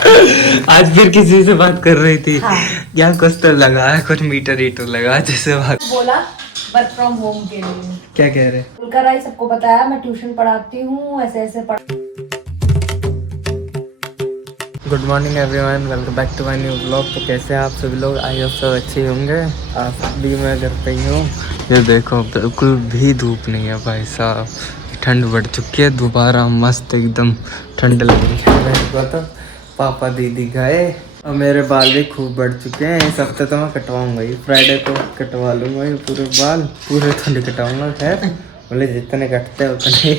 आज फिर किसी से बात कर रही थी। हाँ। यहाँ कुछ तो लगा है, कुछ मीटर हीटर लगा जैसे बात। बोला वर्क फ्रॉम होम के लिए क्या कह रहे? खुलकर आई, सबको बताया मैं ट्यूशन पढ़ाती हूँ, ऐसे ऐसे पढ़। Good morning everyone, welcome back to my new blog. तो कैसे हैं आप सभी लोग? आई होप सब अच्छे होंगे। आप भी मैं घर पे ही हूँ। ये देखो बिल्कुल भी धूप नहीं है भाई साहब, ठंड बढ़ चुकी है दोबारा, मस्त एकदम ठंड लग रही है मेरे को। तो पापा दीदी गए और मेरे बाल भी खूब बढ़ चुके हैं। इस हफ्ते तो मैं कटवाऊँगा ही, फ्राइडे को कटवा लूँगा ये पूरे बाल, पूरे तो नहीं कटवाऊँगा। खैर बोले जितने कटते हैं उतने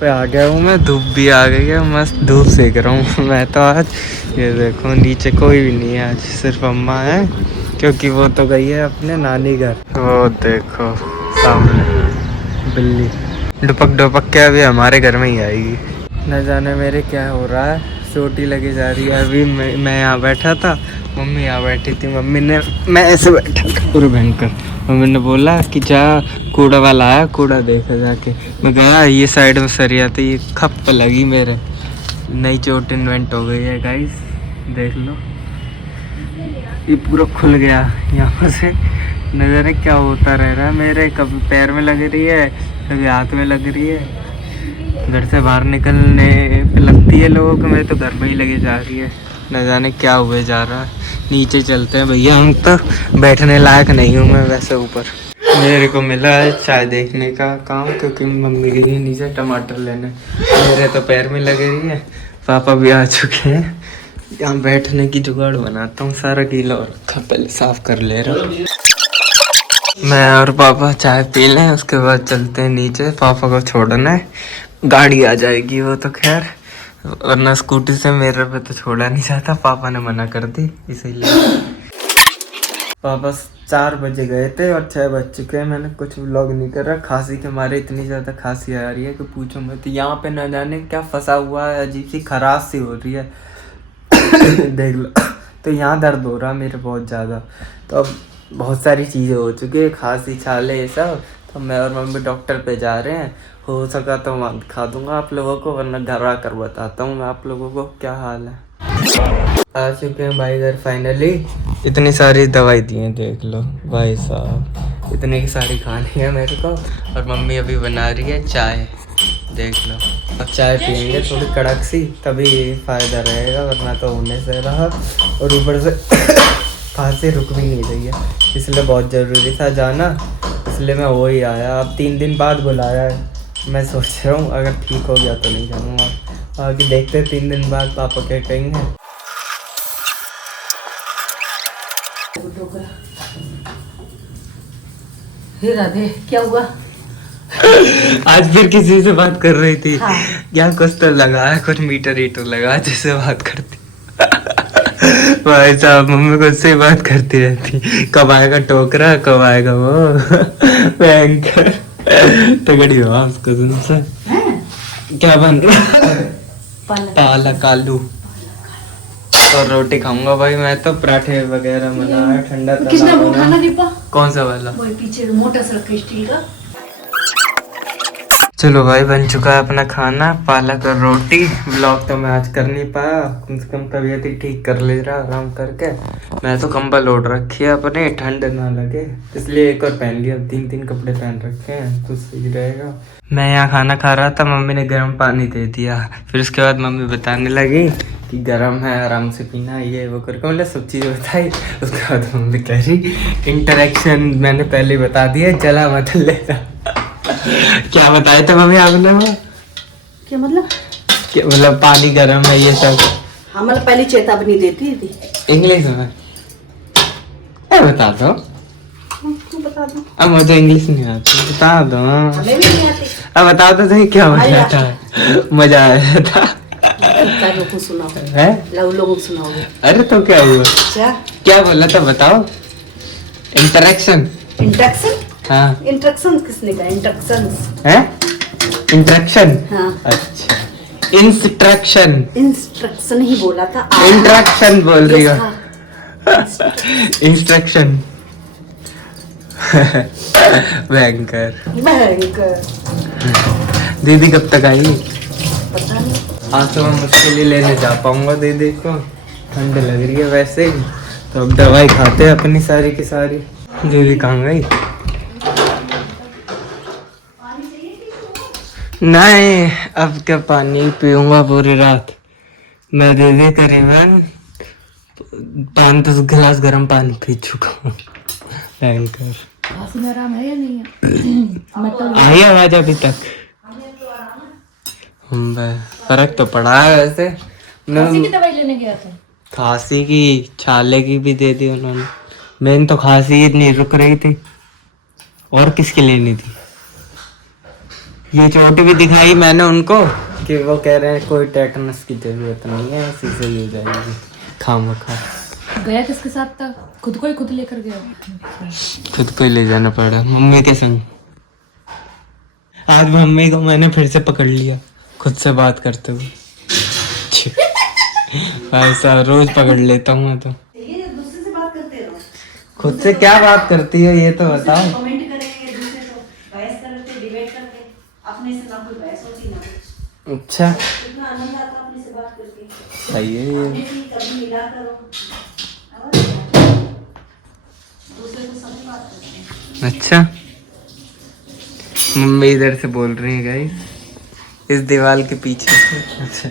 पे आ गया हूँ मैं। धूप भी आ गई है, मस्त धूप सेक रहा हूँ मैं तो आज। ये देखो नीचे कोई भी नहीं है आज, सिर्फ अम्मा है क्योंकि वो तो गई है अपने नानी घर। वो देखो सामने बिल्ली डुपक डुपक के अभी हमारे घर में ही आएगी। न जाने मेरे क्या हो रहा है, चोटी लगी जा रही है। अभी मैं यहाँ बैठा था, मम्मी यहाँ बैठी थी। मम्मी ने, मैं ऐसे बैठा था पूरे भयंकर, मम्मी ने बोला कि जा कूड़ा वाला आया, कूड़ा देखा जाके। मैं गया, ये साइड में सरिया थी, ये खप लगी मेरे। नई चोट इन्वेंट हो गई है गाइस, देख लो ये पूरा खुल गया यहाँ से। नज़र क्या होता रह रहा है मेरे, कभी पैर में लग रही है, कभी हाथ में लग रही है। घर से बाहर निकलने पे लगती है लोगों को, मेरे तो घर में ही लगी जा रही है। न जाने क्या हुए जा रहा है। नीचे चलते हैं भैया, हम तो बैठने लायक नहीं हूँ मैं वैसे ऊपर। मेरे को मिला है चाय देखने का काम, क्योंकि मम्मी गई है नीचे टमाटर लेने, मेरे तो पैर में लग रही है। पापा भी आ चुके हैं, यहाँ बैठने की जुगाड़ बनाता हूँ। सारा गीला और रखा, पहले साफ कर ले रहा हूँ। मैं और पापा चाय पी लें, उसके बाद चलते हैं नीचे। पापा को छोड़ना है, गाड़ी आ जाएगी वो तो खैर, वरना स्कूटी से मेरे पे तो छोड़ा नहीं जाता, पापा ने मना कर दी इसीलिए। पापा 4 बजे गए थे और 6 बज चुके हैं। मैंने कुछ व्लॉग नहीं कर रहा, खांसी के मारे इतनी ज़्यादा खांसी आ रही है कि पूछो मत। यहाँ पे न जाने क्या फंसा हुआ है, अजीब सी खराश सी हो रही है देख लो। तो यहाँ दर्द हो रहा है मेरे बहुत ज़्यादा। तो अब बहुत सारी चीज़ें हो चुकी है, खांसी छाले ये सब। तो मैं और मम्मी डॉक्टर पे जा रहे हैं, हो सका तो वहाँ दिखा दूंगा आप लोगों को, वरना घर आकर बताता हूँ मैं आप लोगों को क्या हाल है। आ चुके हैं भाई घर फाइनली। इतनी सारी दवाई दी है देख लो भाई साहब, इतनी सारी खानी है मेरे को। और मम्मी अभी बना रही है चाय, देख लो। अब चाय पियेंगे थोड़ी कड़क सी, तभी फ़ायदा रहेगा, वरना तो होने से रहा। और ऊपर से खांसी रुक भी नहीं रही है, इसलिए बहुत ज़रूरी था जाना, इसलिए मैं वो ही आया। अब 3 दिन बाद बुलाया है, मैं सोच रहा हूँ अगर ठीक हो गया तो नहीं जाऊँगा, बाकी देखते 3 दिन बाद पापा क्या कहेंगे। हे राधे, क्या हुआ? आज फिर किसी से बात कर रही थी। हाँ। यहाँ कुछ तो लगा है, कुछ मीटर हीटर लगा जैसे बात करती भाई साहब। मम्मी को उससे बात करती रहती, कब आएगा टोकरा, कब आएगा वो भयंकर तगड़ी हो उसको सुन से। क्या बन रहा? पालक आलू और रोटी खाऊंगा भाई मैं तो। पराठे वगैरह बना है, ठंडा किसने वो खाना दीपा? कौन सा वाला? वो पीछे मोटा सा रखा स्टील का। चलो भाई बन चुका है अपना खाना, पालक और रोटी। व्लॉग तो मैं आज कर नहीं पाया, कम से कम तबीयत ही ठीक कर ले रहा आराम करके। मैं तो कंबल ओढ़ रखी है अपने, ठंड ना लगे, इसलिए एक और पहन लिया। 3 कपड़े पहन रखे हैं तो सही रहेगा। मैं यहाँ खाना खा रहा था, मम्मी ने गर्म पानी दे दिया। फिर उसके बाद मम्मी बताने लगी कि गर्म है, आराम से पीना, ये वो करके मतलब सब चीज़ बताई। उसके बाद मम्मी कह रही इंटरेक्शन मैंने पहले बता दिया, जला मत लेना। क्या बताए थे मम्मी आपने? वो क्या मतलब? क्या मतलब पानी गर्म है ये सब? हाँ मतलब पहले चेतावनी देती थी इंग्लिश में। बता दो। बता दो। अब मुझे इंग्लिश नहीं आती, बता दो। हमें भी नहीं आती। अब बताओ तो सही, क्या मजा था? मजा आया था। लोगों को सुनाओ है? लोगों को सुनाओगे? अरे तो क्या हुआ? क्या बोला था बताओ? इंटरेक्शन। इंटरेक्शन? हाँ। इंटरेक्शन किसने कहा? इंटरेक्शन है? इंटरेक्शन। हाँ। अच्छा, इंस्ट्रक्शन। इंस्ट्रक्शन ही बोला था। इंटरेक्शन बोल रही हो? इंस्ट्रक्शन भयंकर। भयंकर। दीदी कब तक आई? पता नहीं। आज तो मैं मुश्किल ही लेने जा पाऊंगा दीदी को, ठंड लग रही है वैसे ही। तो अब दवाई खाते हैं अपनी सारी की सारी। दीदी कहाँ गई? नहीं, अब क्या पानी पीऊंगा पूरी रात मैं दीदी। करीबन 5-10 गिलास गर्म पानी पी चुका हूँ भयंकर। खांसी में आराम है या नहीं है? मैं तो आई आवाज अभी तक? फर्क तो पड़ा है वैसे। खांसी की दवाई लेने गया था। खांसी की, छाले की भी दे दी उन्होंने। मेन तो खांसी इतनी रुक रही थी, और किसकी लेनी थी। ये चोट भी दिखाई मैंने उनको कि वो कह रहे हैं कोई टेटनस की जरूरत नहीं है, इसी से ही हो जाएगी खामखा। गया किसके साथ था? खुद को ही खुद लेकर गया। खुद को ही ले जाना पड़ा, मम्मी के संग। आज मम्मी को मैंने फिर से पकड़ लिया खुद से बात करते हुए। भाई साहब रोज पकड़ लेता हूँ मैं तो। दूसरे से बात करते रहो। खुद से क्या बात करती है ये तो बताओ। कमेंट करेंगे दूसरे को, बहस करते, डिबेट करते, अपने से ना कोई बहस होती ना कुछ। अच्छा, कितना आनंद आता अपने से बात करके। सही है ये। अपने से कभी मिला करो और क्या? दूसरे को सभी बात करते हैं। अच्छा, मम्मी इधर से बोल रही है गाइस, इस दीवार के पीछे से। अच्छा,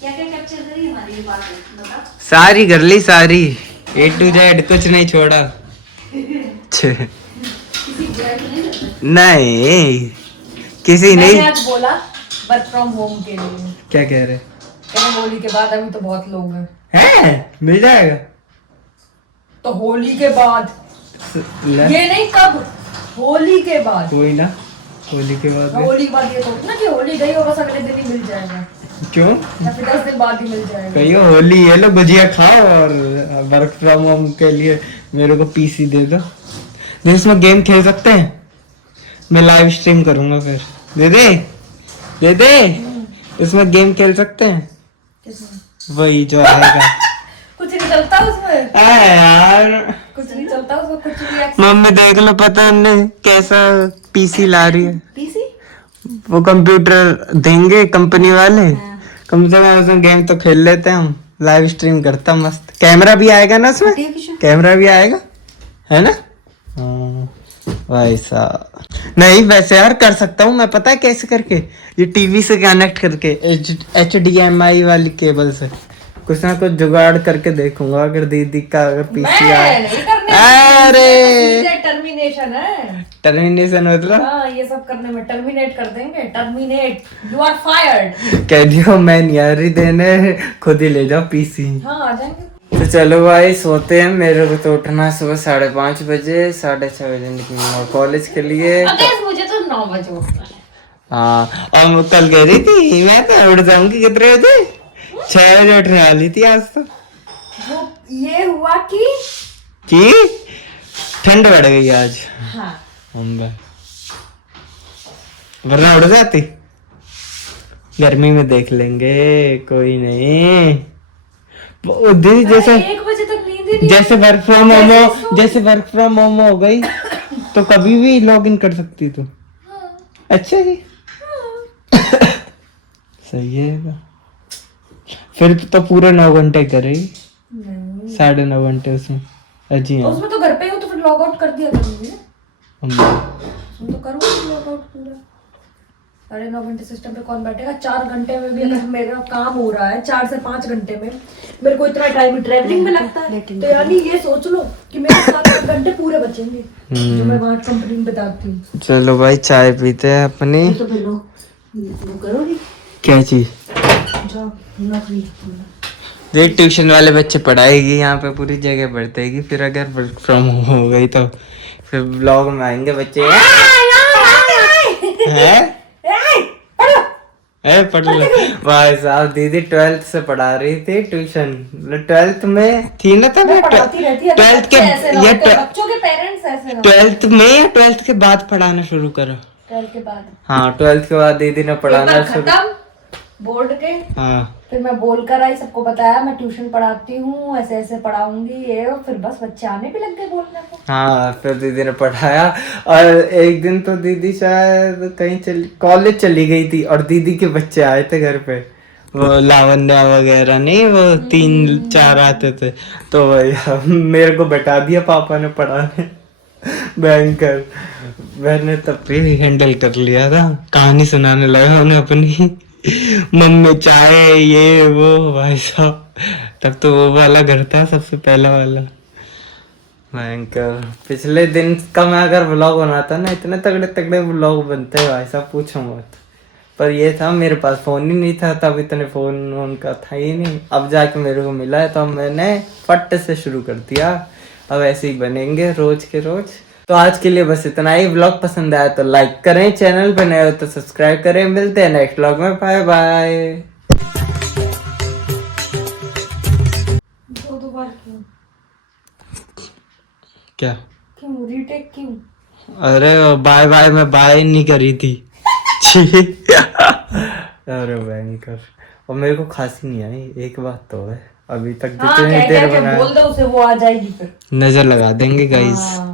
क्या क्या कैप्चर करी हमारी ये बात बता। सारी कर ली, सारी A to Z कुछ नहीं छोड़ा। छे, किसी बुराई तो नहीं करते। नहीं किसी मैंने नहीं। आज बोला वर्क फ्रॉम होम के लिए। क्या कह रहे कहने होली के बाद अभी तो बहुत लोग हैं। हैं? मिल जाएगा तो होली के बाद, ले। ये नहीं कब, होली के बाद। कोई ना, होली के बाद में। होली के बाद ये थोड़ी ना कि होली गई हो बस अगले दिन ही मिल जाएगा, क्यों? या फिर 10 दिन बाद ही मिल जाएगा। कहियो होली ये लो गुजिया खाओ और वर्क फ्रॉम होम के लिए मेरे को पीसी दे दो, जिसमें गेम खेल सकते हैं। मैं लाइव स्ट्रीम करूंगा फिर। दे दे इसमें गेम खेल सकते हैं, किसमें? वही जो आएगा। कुछ नहीं चलता उसमें, यार कुछ नहीं चलता उसमें, कुछ भी एक्सेस। मम्मी देख लो, पता नहीं कैसा पीसी ला रही है। पीसी वो कंप्यूटर देंगे कंपनी वाले, कम से कम उसमें गेम तो खेल लेते हैं हम। लाइव स्ट्रीम करता मस्त। कैमरा भी आएगा ना उसमें, कैमरा भी आएगा है ना। हाँ, भाई साहब नहीं वैसे यार कर सकता हूँ मैं, पता है कैसे करके, ये टीवी से कनेक्ट करके HDMI वाली केबल से कुछ ना कुछ जुगाड़ करके देखूंगा। अगर दीदी का अगर पीसी आए। अरे टर्मिनेशन है, टर्मिनेशन मतलब हाँ ये सब करने में टर्मिनेट कर देंगे। Terminate, you are fired. कह दियो मैं नहीं आ रही देने, खुद ही ले जाओ पीसी। हाँ आ जाएंगे। तो चलो भाई सोते हैं। मेरे को तो उठना है सुबह 5:30 बजे, 6:30 बजे निकलूंगा कॉलेज के लिए। अगर मुझे तो 9 बजे उठना है। हाँ, और मैं कल कह रही थी मैं तो उठ जाऊंगी कितने बजे, 6 बजे उठने वाली थी आज तो। वो ये हुआ कि ठंड बढ़ गई आज। हाँ वरना उड़ जाती। गर्मी में देख लेंगे, कोई नहीं। वो दीदी जैसे 1 बजे तक नींद ही नहीं। जैसे वर्क फ्रॉम होम हो, जैसे वर्क फ्रॉम होम हो गई तो कभी भी लॉग इन कर सकती तू। अच्छा जी, सही है। फिर तो पूरे 9 घंटे करेगी, 9.5 घंटे उसमें। अजी हाँ, उसमें तो घर पे हो तो फिर लॉग आउट कर दिया करूंगी ना। उसमें तो करूंगी लॉग आउट पूरा। 9.5 घंटे सिस्टम पे कौन बैठेगा? 4 घंटे में भी अगर मेरा काम हो रहा है, 4 से 5 घंटे में मेरे को इतना टाइम ट्रैवलिंग में लगता है, तो यानी ये सोच लो कि मेरे 7 घंटे पूरे बचेंगे जो मैं वहाँ कंपनी में बताती हूँ। चलो भाई चाय पीते हैं अपनी। तो फिर लो, वो करोगी क्या चीज? जॉब, नौकरी। देख ट्यूशन वाले बच्चे पढ़ाएगी, यहाँ पे पूरी जगह बढ़तेगी। फिर अगर वर्क फ्रॉम होम हो गई तो फिर ब्लॉग में आएंगे बच्चे। हैं? पढ़ लो भाई साहब। दीदी 12th से पढ़ा रही थी ट्यूशन, 12th में थी ना तब। पढ़ाती रहती है 12th के या बच्चों के पेरेंट्स ऐसे ना। 12th में या 12th के बाद पढ़ाना शुरू करो? 12 के बाद। हाँ 12th के बाद दीदी ने पढ़ाना पेपर शुरू। खत्म, बोर्ड के। हाँ फिर मैं बोल कर आई, सबको बताया मैं ट्यूशन पढ़ाती हूँ, ऐसे ऐसे पढ़ाऊंगी ये, और फिर बस बच्चे आने भी लग गए बोलने को। हाँ, फिर दीदी ने पढ़ाया। और एक दिन तो दीदी शायद कहीं कॉलेज चली गई थी और दीदी के बच्चे आए थे घर पे, वो लावण्या वगैरह नहीं, वो 3-4 आते थे। तो भैया मेरे को बैठा दिया पापा ने पढ़ाने, भयंकर। मैंने तब भी हैंडल कर लिया था, कहानी सुनाने लगा उन्हें अपनी, मम्मी चाय ये वो, भाई साहब तब तो वो वाला घर था सबसे पहला वाला, भयंकर। पिछले दिन का मैं अगर व्लॉग बनाता ना, इतने तगड़े तगड़े व्लॉग बनते हैं भाई साहब, पूछो मत। पर ये था मेरे पास फोन ही नहीं था तब, इतने फोन उनका था ही नहीं। अब जाके मेरे को मिला है तो मैंने फट से शुरू कर दिया। अब ऐसे ही बनेंगे रोज के रोज। तो आज के लिए बस इतना ही। व्लॉग पसंद आया तो लाइक करें, चैनल पे नए हो तो सब्सक्राइब करें। मिलते हैं नेक्स्ट व्लॉग में, बाय बाय। दो बार क्यों? क्या? क्यों रीटेक क्यों? अरे बाय बाय, मैं बाय नहीं करी थी। अरे भयंकर। और मेरे को खांसी नहीं आई, एक बात तो है, अभी तक हाँ, जितनी कह देर के बना बोल दो उसे, वो आ जाएगी फिर। नजर लगा देंगे गाइस। हाँ।